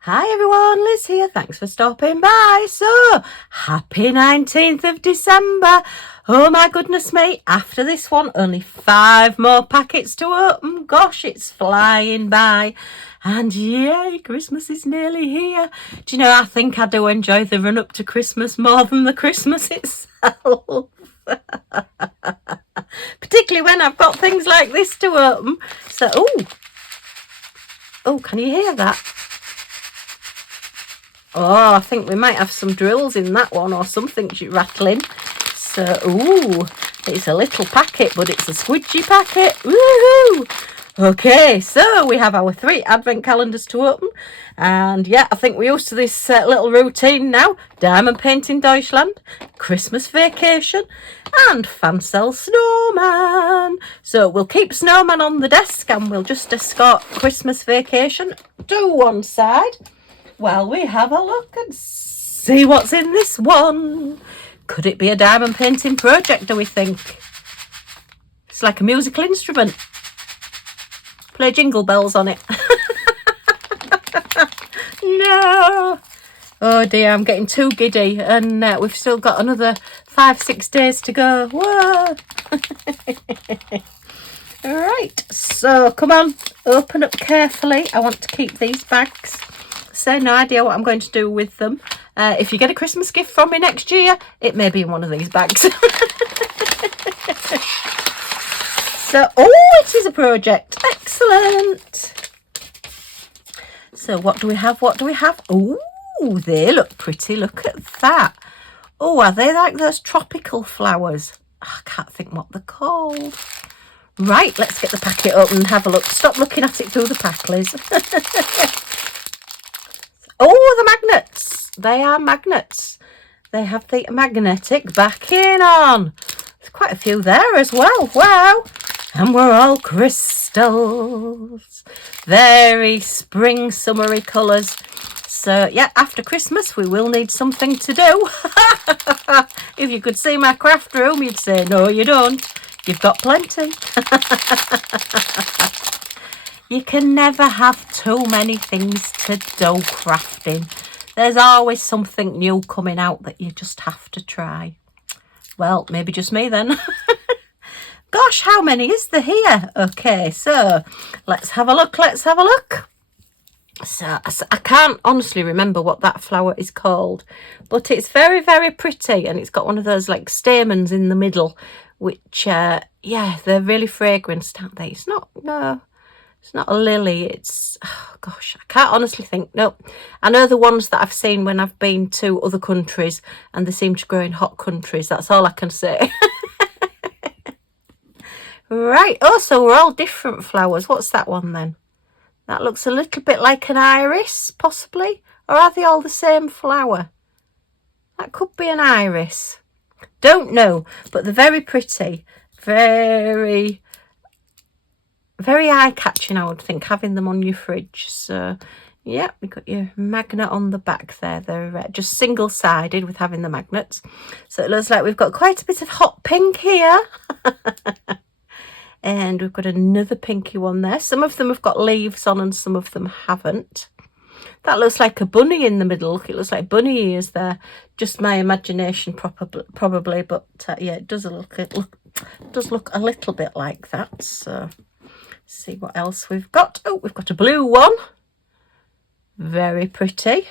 Hi everyone, Liz here. Thanks for stopping by. So, happy 19th of December. Oh my goodness me, after this one, only 5 more packets to open. Gosh, it's flying by. And yay, Christmas is nearly here. Do you know, I think I do enjoy the run up to Christmas more than the Christmas itself. Particularly when I've got things like this to open. So, oh, can you hear that? Oh, I think we might have some drills in that one or something rattling. So, it's a little packet, but it's a squidgy packet. Woohoo! Okay, so we have our 3 advent calendars to open. And yeah, I think we're used to this little routine now. Diamond Painting Deutschland, Christmas Vacation, and Fancel Snowman. So we'll keep Snowman on the desk and we'll just escort Christmas Vacation to one side. Well, we have a look and see what's in this one. Could it be a diamond painting project, do we think? It's like a musical instrument. Play jingle bells on it. No. Oh dear, I'm getting too giddy and we've still got another 5-6 days to go. Whoa. Right, so come on, open up carefully. I want to keep these bags. So no idea what I'm going to do with them. If you get a Christmas gift from me next year, it may be in one of these bags. So, it is a project. Excellent. So what do we have? What do we have? Oh, they look pretty. Look at that. Oh, are they like those tropical flowers? I can't think what they're called. Right, let's get the packet open and have a look. Stop looking at it through the pack, Liz. Oh, the magnets. They are magnets. They have the magnetic backing on. There's quite a few there as well. Wow. And we're all crystals. Very spring, summery colours. So, yeah, after Christmas, we will need something to do. If you could see my craft room, you'd say, no, you don't. You've got plenty. You can never have too many things to do crafting. There's always something new coming out that you just have to try. Well, maybe just me then. Gosh, how many is there here? Okay, so let's have a look. Let's have a look. So I can't honestly remember what that flower is called, but it's very, very pretty, and it's got one of those like stamens in the middle, which, yeah, they're really fragrant, aren't they? It's not a lily. It's, oh gosh, I can't honestly think. No, I know the ones that I've seen when I've been to other countries, and they seem to grow in hot countries. That's all I can say. Right. Oh, so we're all different flowers. What's that one then? That looks a little bit like an iris, possibly. Or are they all the same flower? That could be an iris. Don't know, but they're very pretty. Very, very eye-catching, I would think, having them on your fridge. So, yeah, we've got your magnet on the back there. They're just single-sided with having the magnets. So it looks like we've got quite a bit of hot pink here. And we've got another pinky one there. Some of them have got leaves on and some of them haven't. That looks like a bunny in the middle. Look, it looks like bunny ears there. Just my imagination probably, but yeah, it does look a little bit like that. So see what else we've got. Oh, we've got a blue one. Very pretty.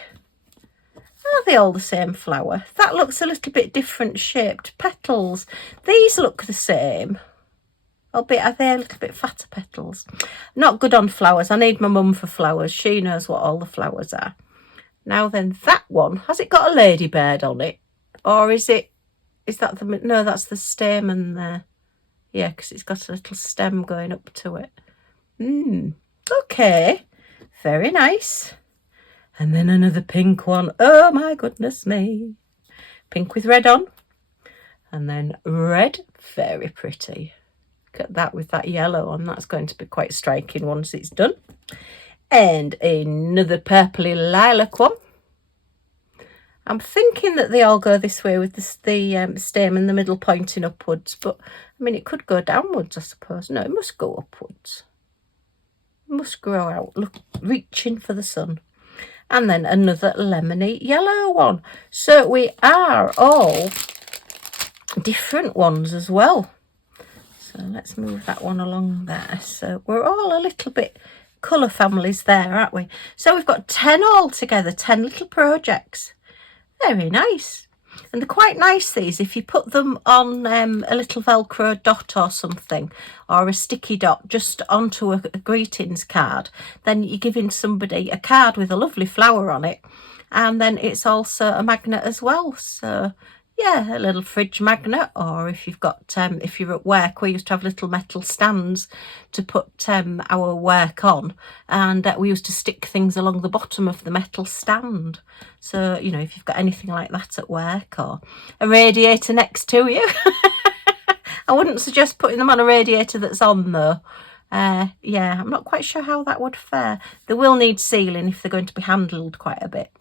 Are they all the same flower? That looks a little bit different shaped. Petals. These look the same. Albeit, are they a little bit fatter petals? Not good on flowers. I need my mum for flowers. She knows what all the flowers are. Now then, that one, has it got a ladybird on it? Or is that the, no, that's the stamen there. Yeah, because it's got a little stem going up to it. Okay, very nice. And then another pink one. Oh my goodness me. Pink with red on. And then red, very pretty. At that with that yellow on, that's going to be quite striking once it's done. And another purpley lilac one. I'm thinking that they all go this way with the stem in the middle pointing upwards, but I mean it could go downwards, I suppose. No, it must go upwards. It must grow out, look, reaching for the sun. and then another lemony yellow one. So we are all different ones as well. So let's move that one along there. So we're all a little bit colour families there, aren't we? So we've got 10 all together, 10 little projects. Very nice. And they're quite nice, these. If you put them on a little Velcro dot or something, or a sticky dot just onto a greetings card, then you're giving somebody a card with a lovely flower on it. And then it's also a magnet as well. So yeah, a little fridge magnet, or if you've got, if you're at work, we used to have little metal stands to put our work on, and we used to stick things along the bottom of the metal stand. So, you know, if you've got anything like that at work, or a radiator next to you. I wouldn't suggest putting them on a radiator that's on though. Yeah, I'm not quite sure how that would fare. They will need sealing if they're going to be handled quite a bit.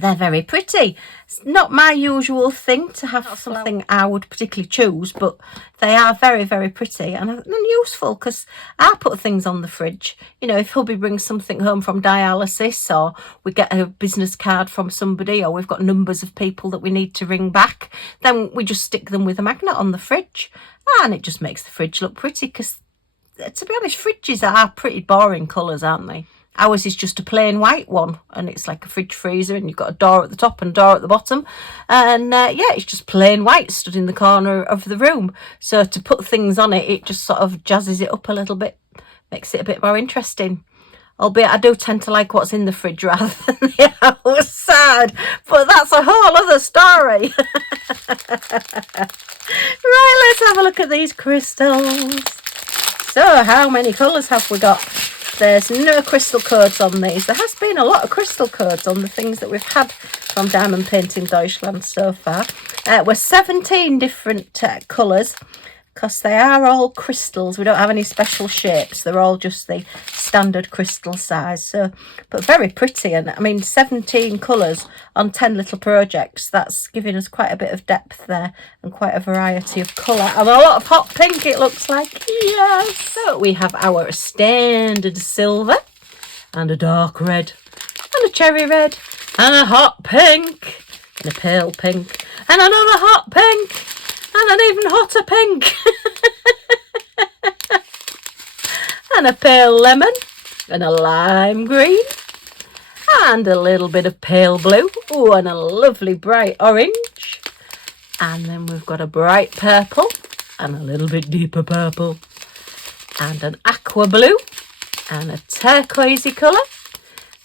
They're very pretty. It's not my usual thing to have something I would particularly choose, but they are very, very pretty and useful, because I put things on the fridge. You know, if hubby brings something home from dialysis, or we get a business card from somebody, or we've got numbers of people that we need to ring back, then we just stick them with a magnet on the fridge, and it just makes the fridge look pretty, because to be honest, fridges are pretty boring colours, aren't they? Ours is just a plain white one, and it's like a fridge freezer, and you've got a door at the top and a door at the bottom, and yeah, it's just plain white stood in the corner of the room. So to put things on it, it just sort of jazzes it up a little bit, makes it a bit more interesting. Albeit I do tend to like what's in the fridge rather than the outside, but that's a whole other story. Right, let's have a look at these crystals. So how many colours have we got? There's no crystal codes on these. There has been a lot of crystal codes on the things that we've had from Diamond Painting Deutschland so far. We're 17 different colours, because they are all crystals. We don't have any special shapes. They're all just the standard crystal size. So, but very pretty. And I mean, 17 colours on 10 little projects. That's giving us quite a bit of depth there, and quite a variety of colour. And a lot of hot pink, it looks like. Yes. So we have our standard silver, and a dark red, and a cherry red, and a hot pink, and a pale pink, and another hot pink, and an even hotter pink, and a pale lemon, and a lime green, and a little bit of pale blue. Oh, and a lovely bright orange, and then we've got a bright purple, and a little bit deeper purple, and an aqua blue, and a turquoisey colour,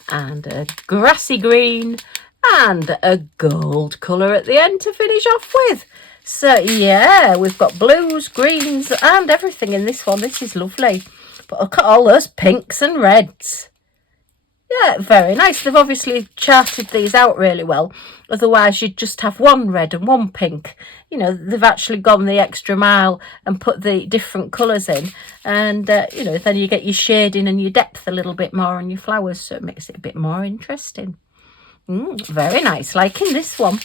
and a grassy green, and a gold colour at the end to finish off with. So yeah, we've got blues, greens, and everything in this one. This is lovely. But look at all those pinks and reds. Yeah, very nice. They've obviously charted these out really well. Otherwise, you'd just have one red and one pink. You know, they've actually gone the extra mile and put the different colours in. And, you know, then you get your shading and your depth a little bit more on your flowers. So it makes it a bit more interesting. Very nice. Liking this one.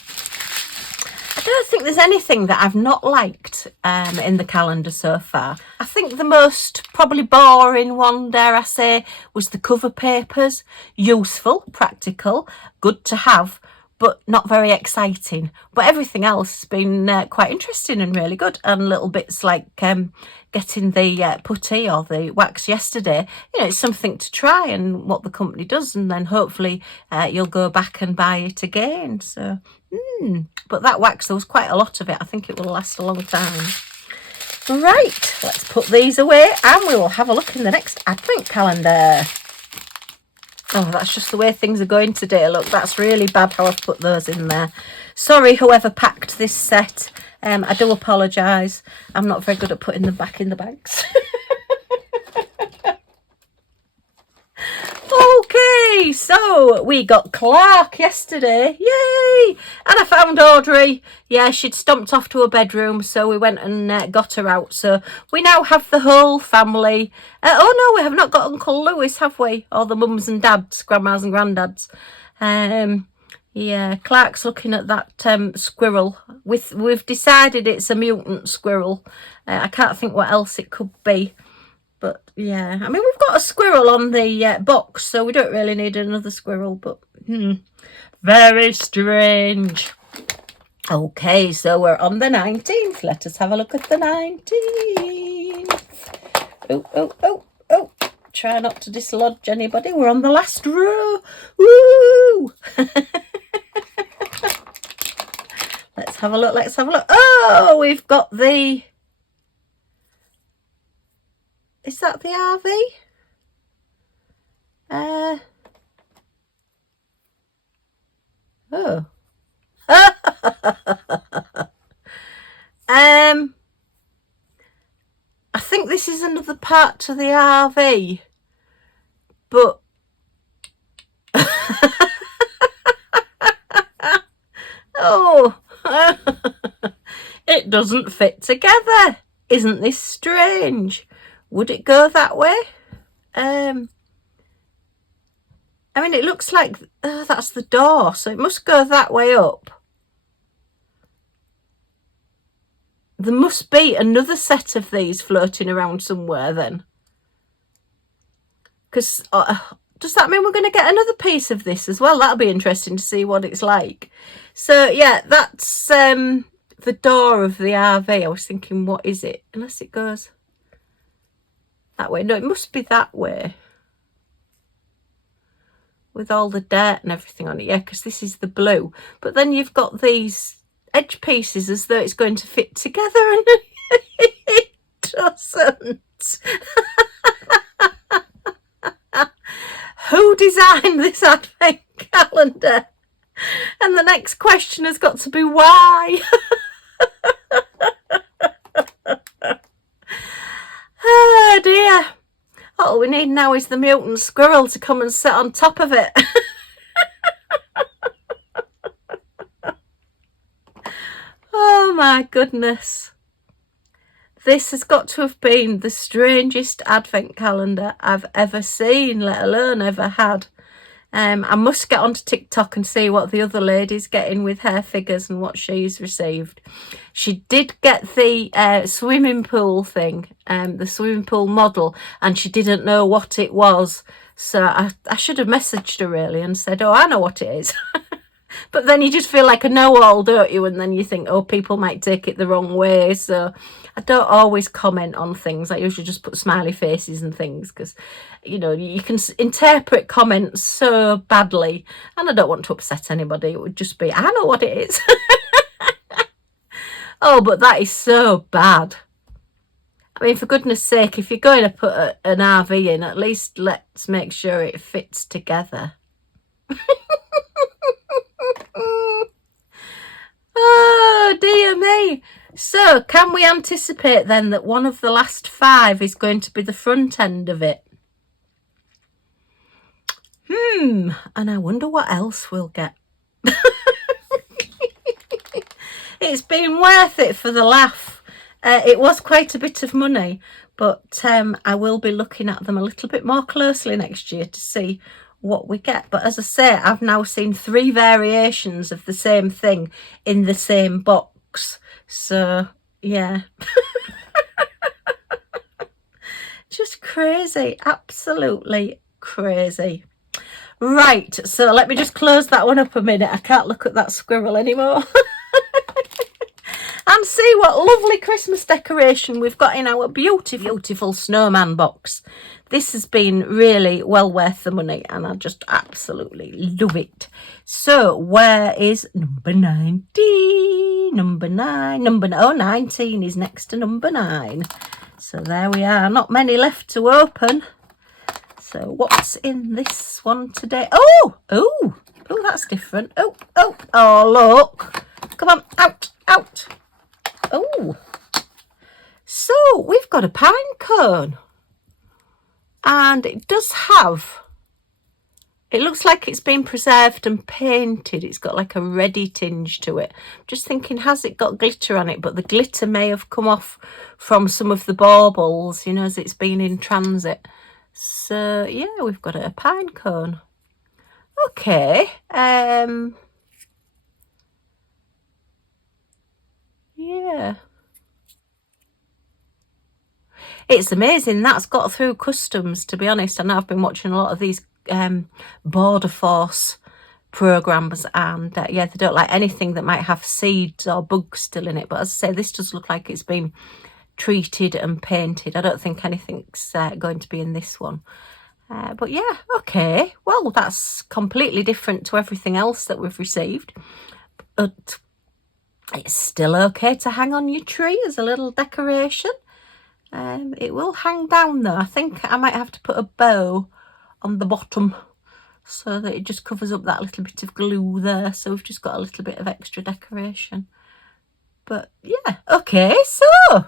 I don't think there's anything that I've not liked in the calendar so far. I think the most probably boring one, dare I say, was the cover papers. Useful, practical, good to have, but not very exciting. But everything else has been quite interesting and really good. And little bits like getting the putty or the wax yesterday, you know, it's something to try and what the company does, and then hopefully you'll go back and buy it again. So but that wax, there was quite a lot of it. I think it will last a long time. Right, let's put these away, and we will have a look in the next advent calendar. Oh, that's just the way things are going today. Look, that's really bad how I've put those in there. Sorry, whoever packed this set. I do apologise. I'm not very good at putting them back in the bags. Okay, so we got Clark yesterday. Yay! And I found Audrey. Yeah, she'd stomped off to her bedroom, so we went and got her out. So we now have the whole family. Oh no, we have not got Uncle Lewis, have we? Or the mums and dads, grandmas and granddads. Yeah, Clark's looking at that squirrel. We've decided it's a mutant squirrel. I can't think what else it could be. But yeah, I mean, we've got a squirrel on the box, so we don't really need another squirrel. But Very strange. Okay, so we're on the 19th. Let us have a look at the 19th. Oh. Try not to dislodge anybody. We're on the last row. Woo! Let's have a look. Oh, we've got the... Is that the RV? Oh. I think this is another part to the RV, but oh, it doesn't fit together. Isn't this strange? Would it go that way? I mean, it looks like that's the door, so it must go that way up. There must be another set of these floating around somewhere then. Because does that mean we're going to get another piece of this as well? That'll be interesting to see what it's like. So, yeah, that's the door of the RV. I was thinking, what is it? Unless it goes that way. No, it must be that way. With all the dirt and everything on it. Yeah, because this is the blue. But then you've got these edge pieces as though it's going to fit together, and it doesn't. Who designed this advent calendar? And the next question has got to be why. Oh dear. All we need now is the mutant squirrel to come and sit on top of it. Oh my goodness. This has got to have been the strangest advent calendar I've ever seen, let alone ever had. I must get onto TikTok and see what the other lady's getting with her figures and what she's received. She did get the swimming pool thing, the swimming pool model, and she didn't know what it was. So I should have messaged her really and said, oh, I know what it is. But then you just feel like a know-all, don't you? And then you think, oh, people might take it the wrong way. So I don't always comment on things. I usually just put smiley faces and things because, you know, you can interpret comments so badly. And I don't want to upset anybody. It would just be, I know what it is. Oh, but that is so bad. I mean, for goodness sake, if you're going to put an RV in, at least let's make sure it fits together. Oh dear me. So can we anticipate then that one of the last 5 is going to be the front end of it? And I wonder what else we'll get. It's been worth it for the laugh. It was quite a bit of money, but I will be looking at them a little bit more closely next year to see what we get. But as I say, I've now seen 3 variations of the same thing in the same box. So, yeah. Just crazy. Absolutely crazy. Right, so let me just close that one up a minute. I can't look at that squirrel anymore. And see what lovely Christmas decoration we've got in our beautiful snowman box. This has been really well worth the money and I just absolutely love it. So where is number 19? Number 9. Oh, 19 is next to number 9. So there we are. Not many left to open. So what's in this one today? Oh, that's different. Oh, look. Come on, out. Oh, so we've got a pine cone, and it does have, it looks like it's been preserved and painted. It's got like a reddy tinge to it. I'm just thinking, has it got glitter on it? But the glitter may have come off from some of the baubles, you know, as it's been in transit. So yeah, we've got a pine cone. Okay, yeah. It's amazing that's got through customs, to be honest. I know I've been watching a lot of these border force programs, and yeah, they don't like anything that might have seeds or bugs still in it. But as I say, this does look like it's been treated and painted. I don't think anything's going to be in this one. But yeah, okay, well, that's completely different to everything else that we've received, but it's still okay to hang on your tree as a little decoration. It will hang down though. I think I might have to put a bow on the bottom so that it just covers up that little bit of glue there, so we've just got a little bit of extra decoration. But yeah, okay, so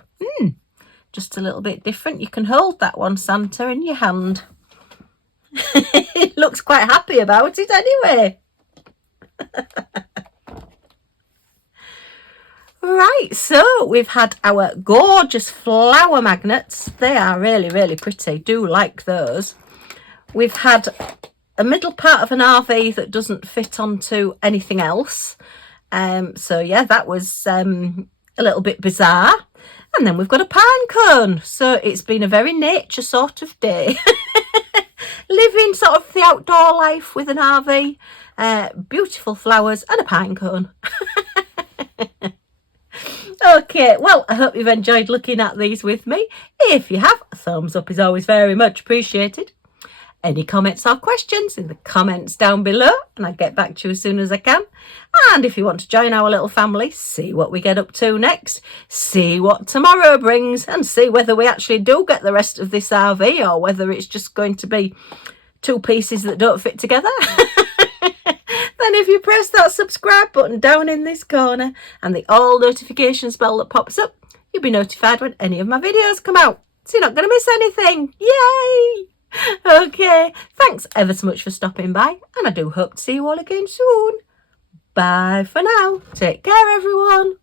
just a little bit different. You can hold that one, Santa, in your hand. It looks quite happy about it anyway. Right, so we've had our gorgeous flower magnets. They are really, really pretty. Do like those. We've had a middle part of an RV that doesn't fit onto anything else. So yeah, that was a little bit bizarre. And then we've got a pine cone. So it's been a very nature sort of day. Living sort of the outdoor life with an RV, beautiful flowers and a pine cone. Okay, well, I hope you've enjoyed looking at these with me. If you have, a thumbs up is always very much appreciated. Any comments or questions in the comments down below, and I'll get back to you as soon as I can. And if you want to join our little family, see what we get up to next, see what tomorrow brings, and see whether we actually do get the rest of this RV or whether it's just going to be two pieces that don't fit together. Then if you press that subscribe button down in this corner and the all notifications bell that pops up, you'll be notified when any of my videos come out. So you're not going to miss anything. Yay! Okay, thanks ever so much for stopping by, and I do hope to see you all again soon. Bye for now. Take care, everyone.